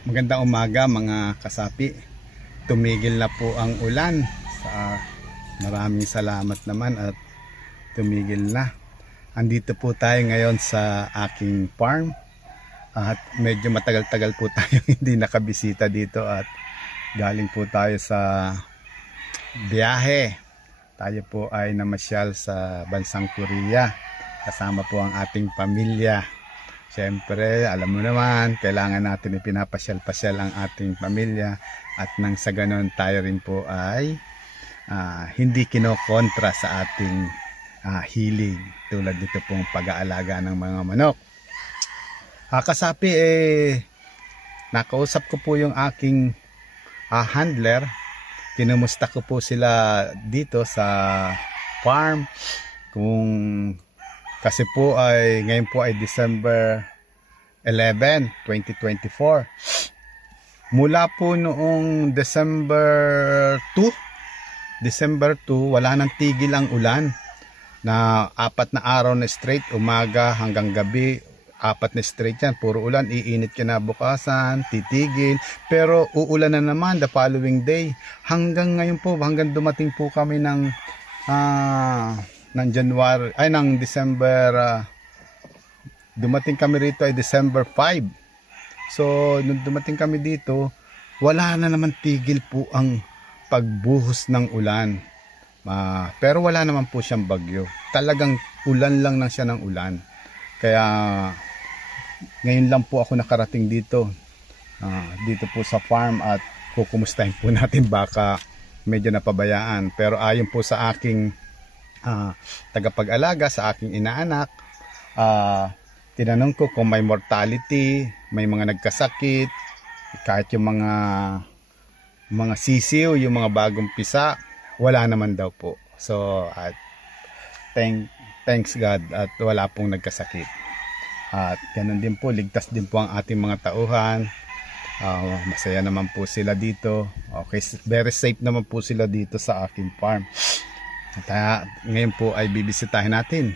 Magandang umaga mga kasapi. Tumigil na po ang ulan. Maraming salamat naman at tumigil na. Andito po tayo ngayon sa aking farm. At medyo matagal-tagal po tayo hindi nakabisita dito at galing po tayo sa biyahe. Tayo po ay namasyal sa bansang Korea. Kasama po ang ating pamilya. Siyempre, alam mo naman, kailangan natin ipinapasyal-pasyal ang ating pamilya at nang sa ganon tayo rin po ay hindi kinokontra sa ating hilig tulad dito pong pag-aalaga ng mga manok. Kasapi, nakausap ko po yung aking handler. Kinumusta ko po sila dito sa farm kasi po ay ngayon po ay December 11, 2024. Mula po noong December 2 wala nang tigil ang ulan na 4 na araw na straight, umaga hanggang gabi, 4 na straight yan, puro ulan, iinit kinabukasan, titigil, pero uulan na naman the following day. Hanggang ngayon po, hanggang dumating po kami ng December, dumating kami rito ay December 5. So nung dumating kami dito, wala na naman tigil po ang pagbuhos ng ulan. Pero wala naman po siyang bagyo. Talagang ulan lang siya ng ulan. Kaya ngayon lang po ako nakarating dito. Dito po sa farm at kukumustahin po natin, baka medyo napabayaan. Pero ayon po sa aking tagapag-alaga, sa aking inaanak, tinanong ko kung may mortality, may mga nagkasakit, kahit yung mga sisiw, yung mga bagong pisa, wala naman daw po. So thanks God at wala pong nagkasakit. At ganun din po, ligtas din po ang ating mga tauhan. Masaya naman po sila dito. Okay, very safe naman po sila dito sa aking farm. At ngayon po ay bibisitahin natin.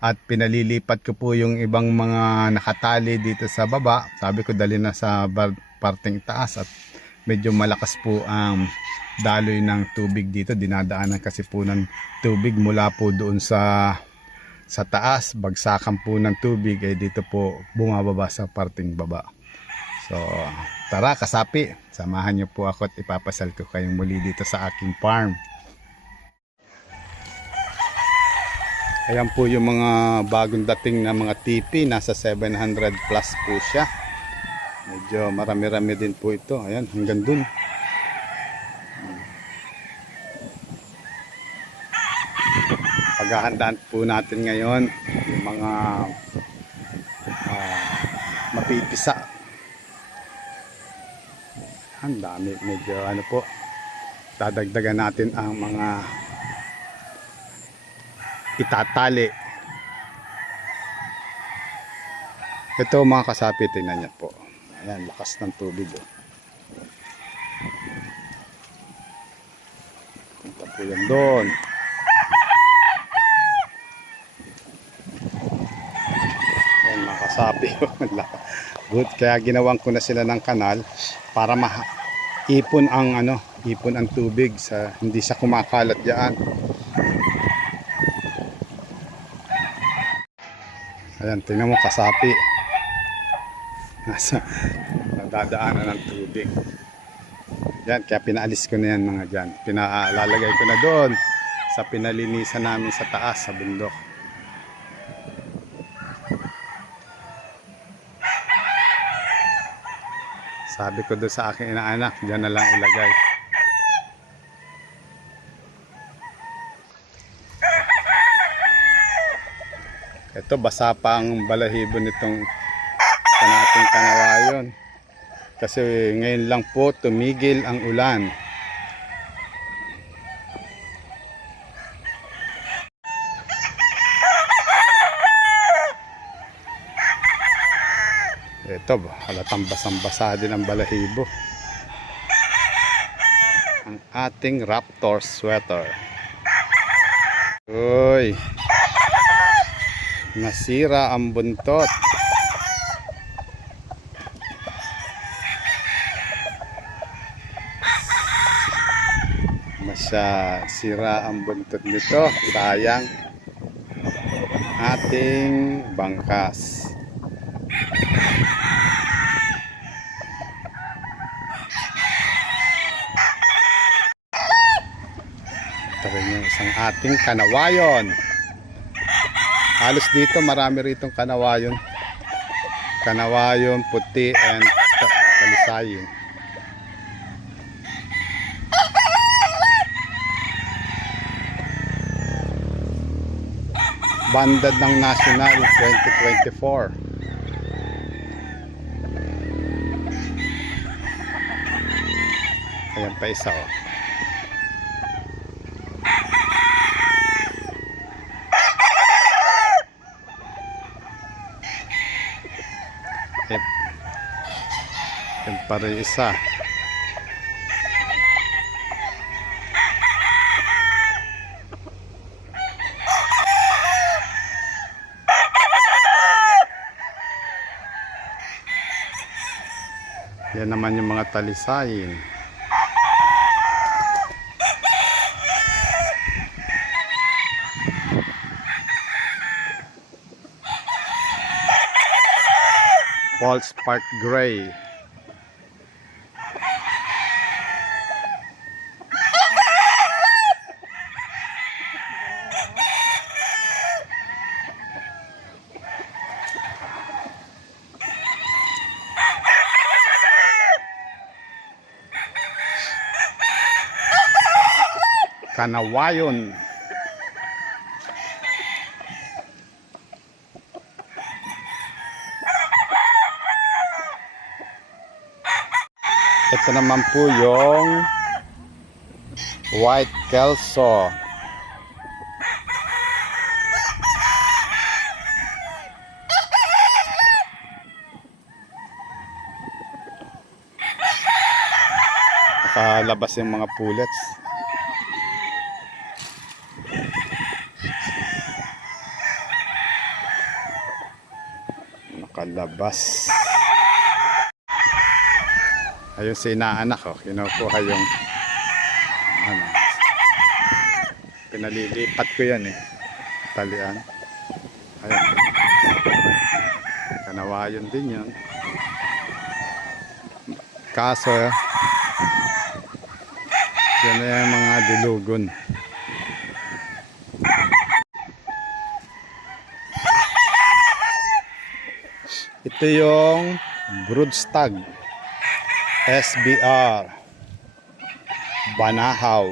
At pinalilipat ko po yung ibang mga nakatali dito sa baba. Sabi ko dali na sa parteng taas at medyo malakas po ang daloy ng tubig dito. Dinadaanan kasi po ng tubig mula po doon sa taas. Bagsakan po ng tubig ay dito po bumababa sa parteng baba. So tara kasapi, samahan niyo po ako at ipapasal ko kayong muli dito sa aking farm. Ayan po yung mga bagong dating na mga TP, nasa 700 plus po siya. Medyo marami-rami din po ito. Ayan, hanggang dun. Paghahandaan po natin ngayon yung mga mapipisa. Ang dami, medyo ano po. Dadagdagan natin ang mga itatali. Ito mga kasapi, tingnan niyo po. Ayan, lakas ng tubig. Punta po yan doon. Ayan mga kasapi. Good, kaya ginawan ko na sila ng kanal para ipon ang tubig, hindi siya kumakalat diyan. Ayan, tingnan mo kasapi. Nadadaanan ng tubig. Yan, kaya pinaalis ko na yan mga dyan. Pinalalagay ko na doon sa pinalinisan namin sa taas, sa bundok. Sabi ko doon sa aking inaanak, dyan na lang ilagay. Ito, basa pa ang balahibo nitong nating kanawayon. Kasi ngayon lang po tumigil ang ulan. Ito, halatang basang-basa din ang balahibo. Ang ating Raptor sweater. Uy! Nasira ang buntot. siya. Sira ang buntot nito. Sayang. Ating bangkas. Ito rin yung isang ating kanawayon. Halos dito marami ritong kanawayon. Kanawayon, puti, and talisayin. Bandad ng National 2024. Ayan pa isa, oh. Yan pa rin isa. Yan naman yung mga talisayin. False Park Gray. Kanawayon. Ito naman po yung white kelso. Nakalabas yung mga pullets. Nakalabas. Ayun si inaanak, oh. Kinukuha yung ano, pinalilipat ko yan, eh. Talian. Ayun. Kanawayon din yan. Kaso yan na yung mga dilugon. Ito yung broodstag SBR Banahaw.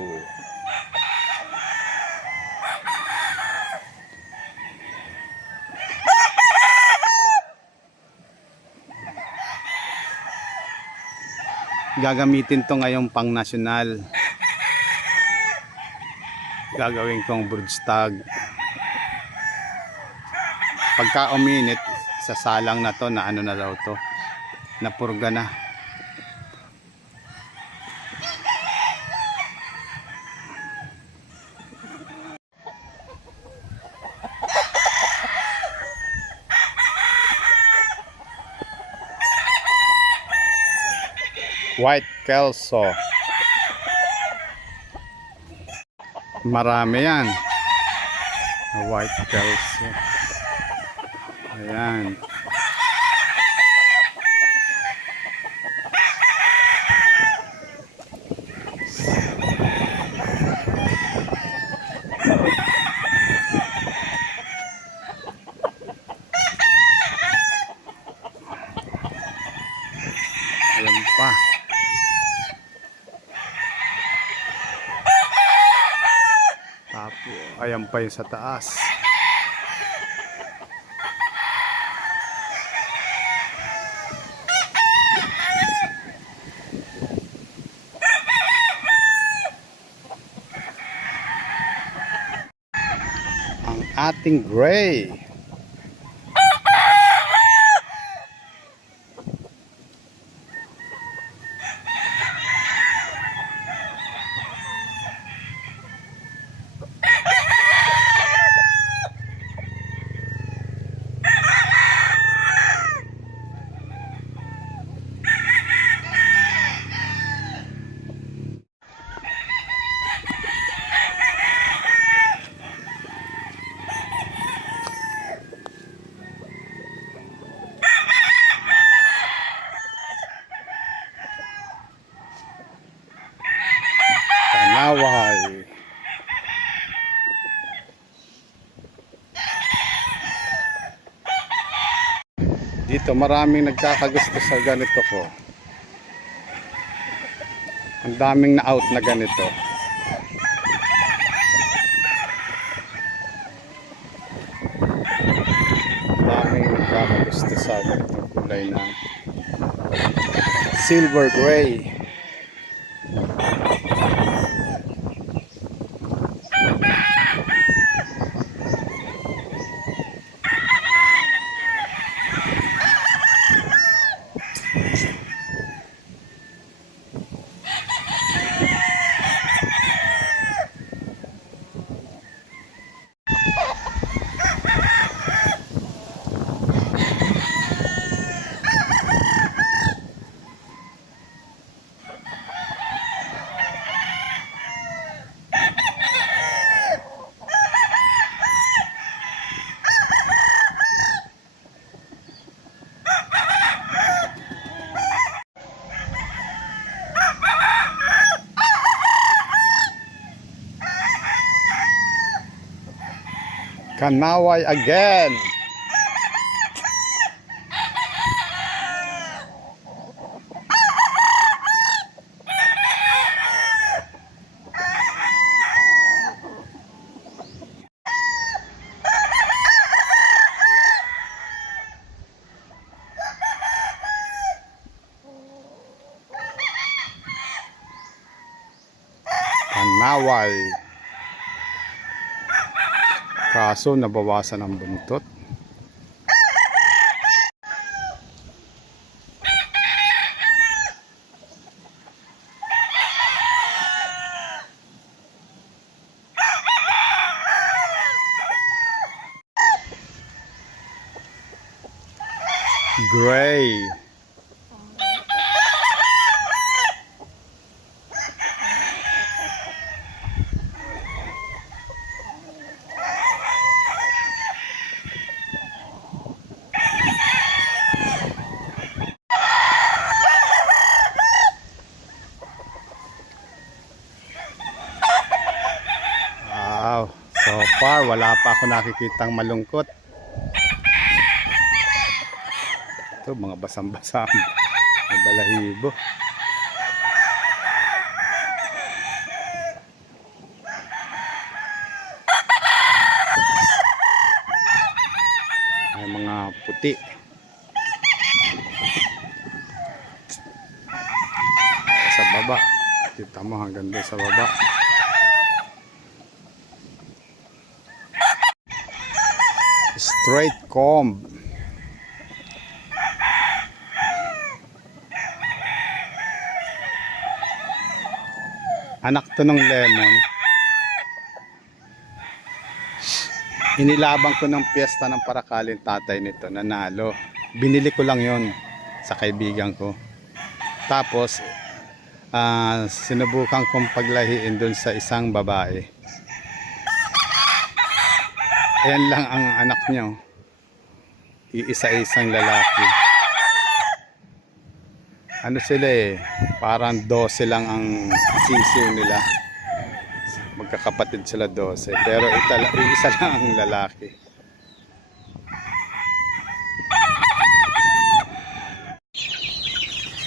Gagamitin to ngayong pang nasyonal. Gagawin kong broodstag. Pagka uminit, sasalang na to, na ano na daw to, napurga na. White kelso. Marami yan. White kelso. Ayan. Ayan pa. Tapos, ayan pa yung sa taas. Ang ating gray. dito, maraming nagkakagusto sa ganito ko. Ang daming na-out na ganito. Ang daming nagkakagusto sa ganitong kulay na silver gray. Kanaway again. Kanaway. Kaso nabawasan ang buntot. Gray. Wow, so far wala pa ako nakikitang malungkot. Ito mga basang-basang may balahibo. May mga puti. Sa baba, kita mo hanggang doon sa baba. Straight comb. Anak to ng lemon. Inilabang ko ng piyesta ng Paracalin tatay nito, nanalo. Binili ko lang yon sa kaibigan ko. Tapos sinubukan kong paglahiin dun sa isang babae. Ayan lang ang anak niyo. Iisa-isang lalaki. Ano sila eh, parang 12 lang ang sisiw nila. Magkakapatid sila 12. Pero isa lang ang lalaki.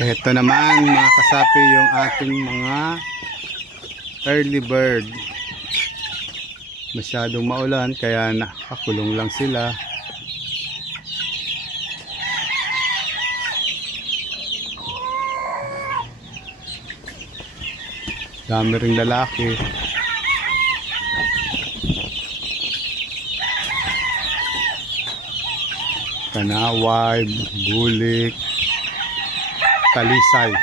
Ito naman mga kasapi yung ating mga early bird. Masyadong maulan kaya nakakulong lang sila. Dami ring lalaki. Kanaway, bulik, talisay.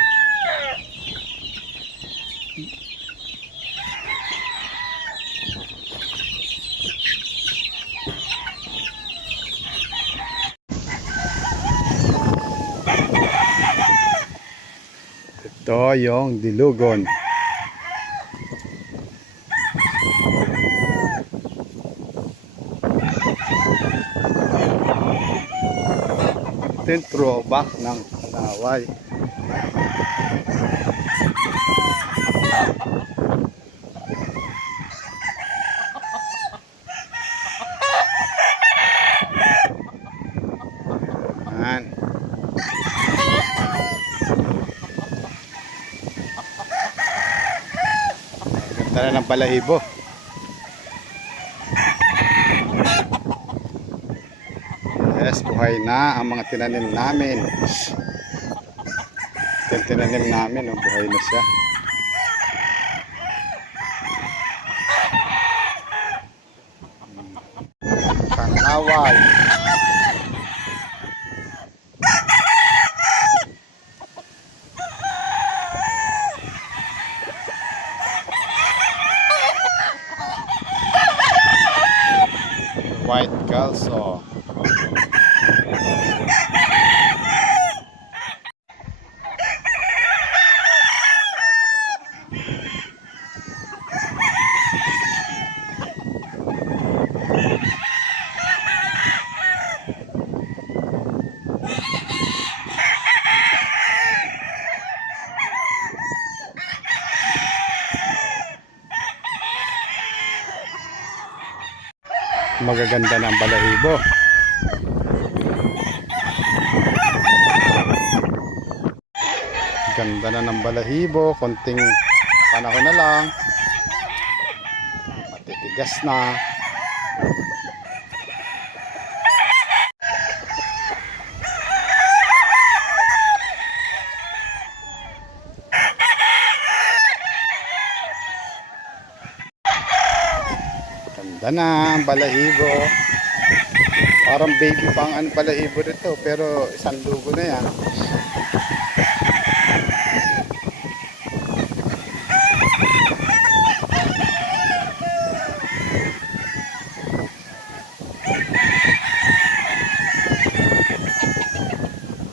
Ito yung dilugon. Ito yung throwback ng Kanaway. Yan. Ganda na ng balahibo. Yes, buhay na ang mga tinanim namin. Yung tinanim namin, oh, buhay na siya. Kanaway. White calso. Magaganda ng balahibo. Ganda na ng balahibo, konting panahon na lang, matitigas na. Ganda na ang balahibo. Parang baby pang ang balahibo nito, pero isang lugo na yan.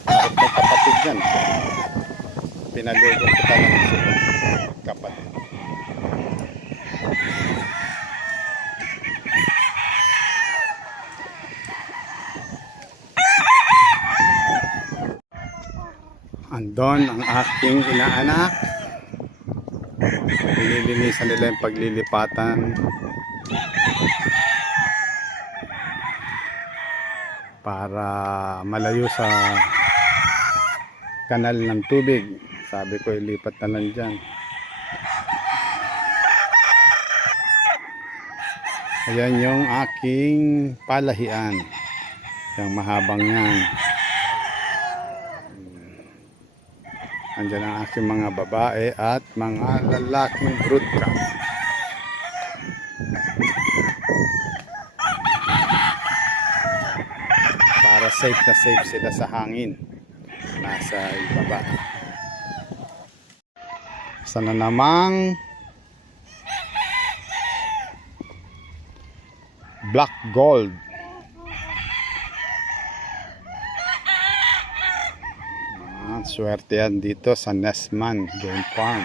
At may kapatid yan. Pinalugong kita lang sila. Kapatid. Andon ang aking inaanak. Nililinisan nila yung paglilipatan. Para malayo sa kanal ng tubig. Sabi ko ilipat na lang dyan. Ayan yung aking palahian. Yung mahabang yan. Andyan ang aking mga babae at mga lalaking broodcock. Para safe na safe sila sa hangin. Nasa ibaba. Sana namang black gold. Swerte yan dito sa Nesman Game Farm.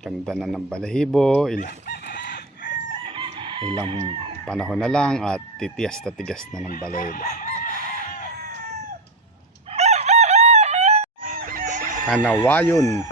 Ganda na ng balahibo. Ilang panahon na lang at titigas na tigas na ng balahibo. Kanawayon.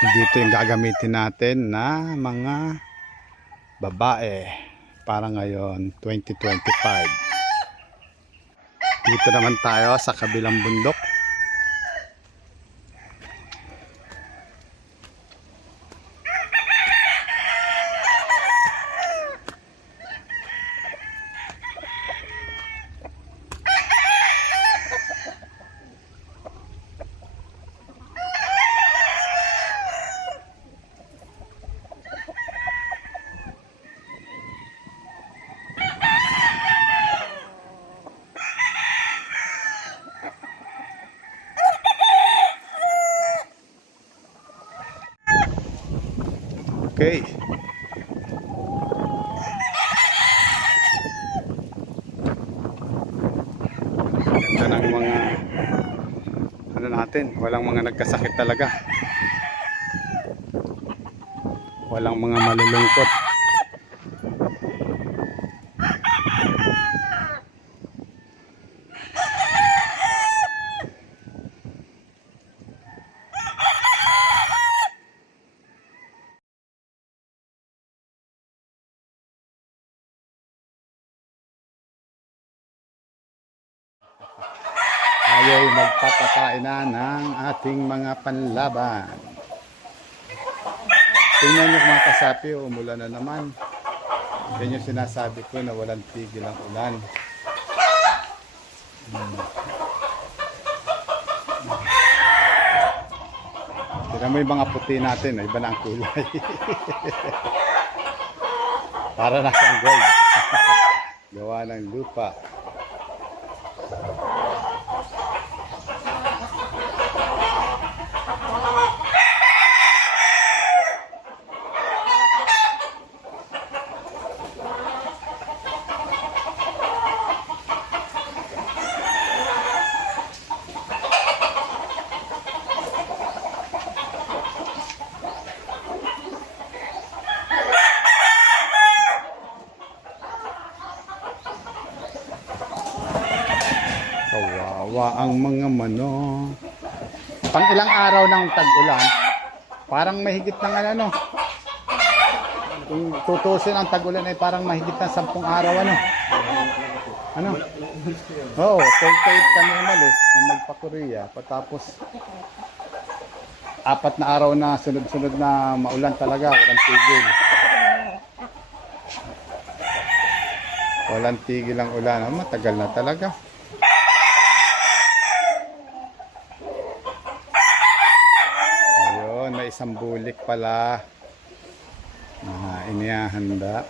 Dito yung gagamitin natin na mga babae para ngayon 2025. Dito naman tayo sa kabilang bundok. Okay. Ganda ng mga ano natin, walang mga nagkasakit talaga. Walang mga malulungkot. Tayo'y magpapakain na ng ating mga panlaban. Tingnan nyo mga kasapi, umulan na naman. Yan yung sinasabi ko na walang tigil ang ulan. Tingnan mo yung mga puti natin, iba na ang kulay. Para na siyang gold. Gawa ng lupa. Kawawa ang mga manok. Pang ilang araw ng tag-ulan, parang mahigit ng ano. Kung tutusin ang tag-ulan ay parang mahigit ng 10 araw ano. Ano? Oo, 28 kami umalis nung magpa-Korea. Patapos 4 na araw na sunod-sunod na maulan talaga, walang tigil. Walang tigil ang ulan. Matagal na talaga. May isang bulik pala na inihahanda.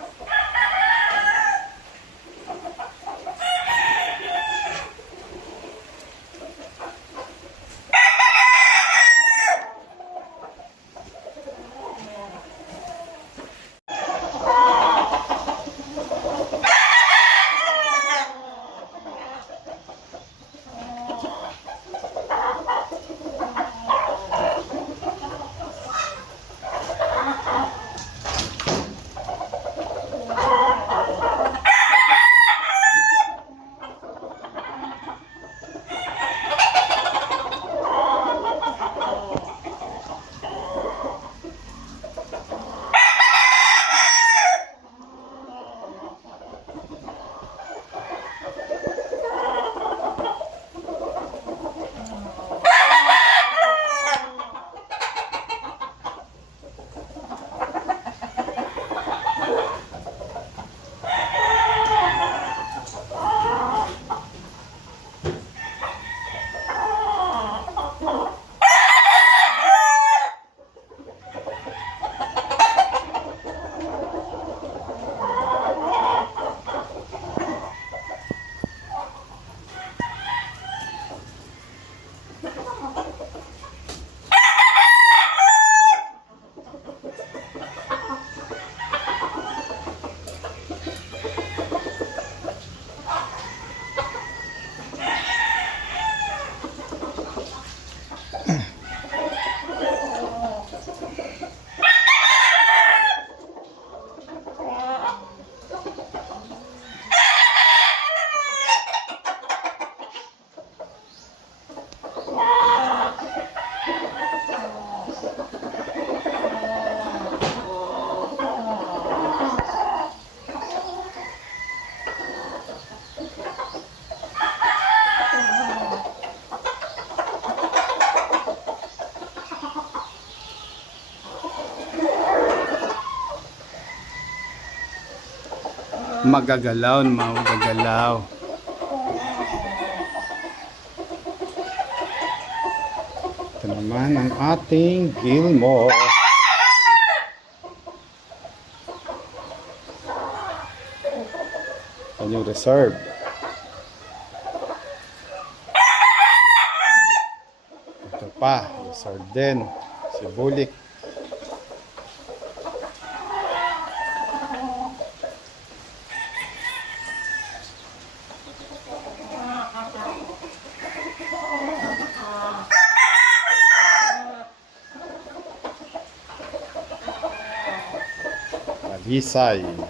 magagalaw, magagalaw. Ito naman ang ating Gilmore. Ito yung reserve. Ito pa, reserve din. Si Bulik. Alisay.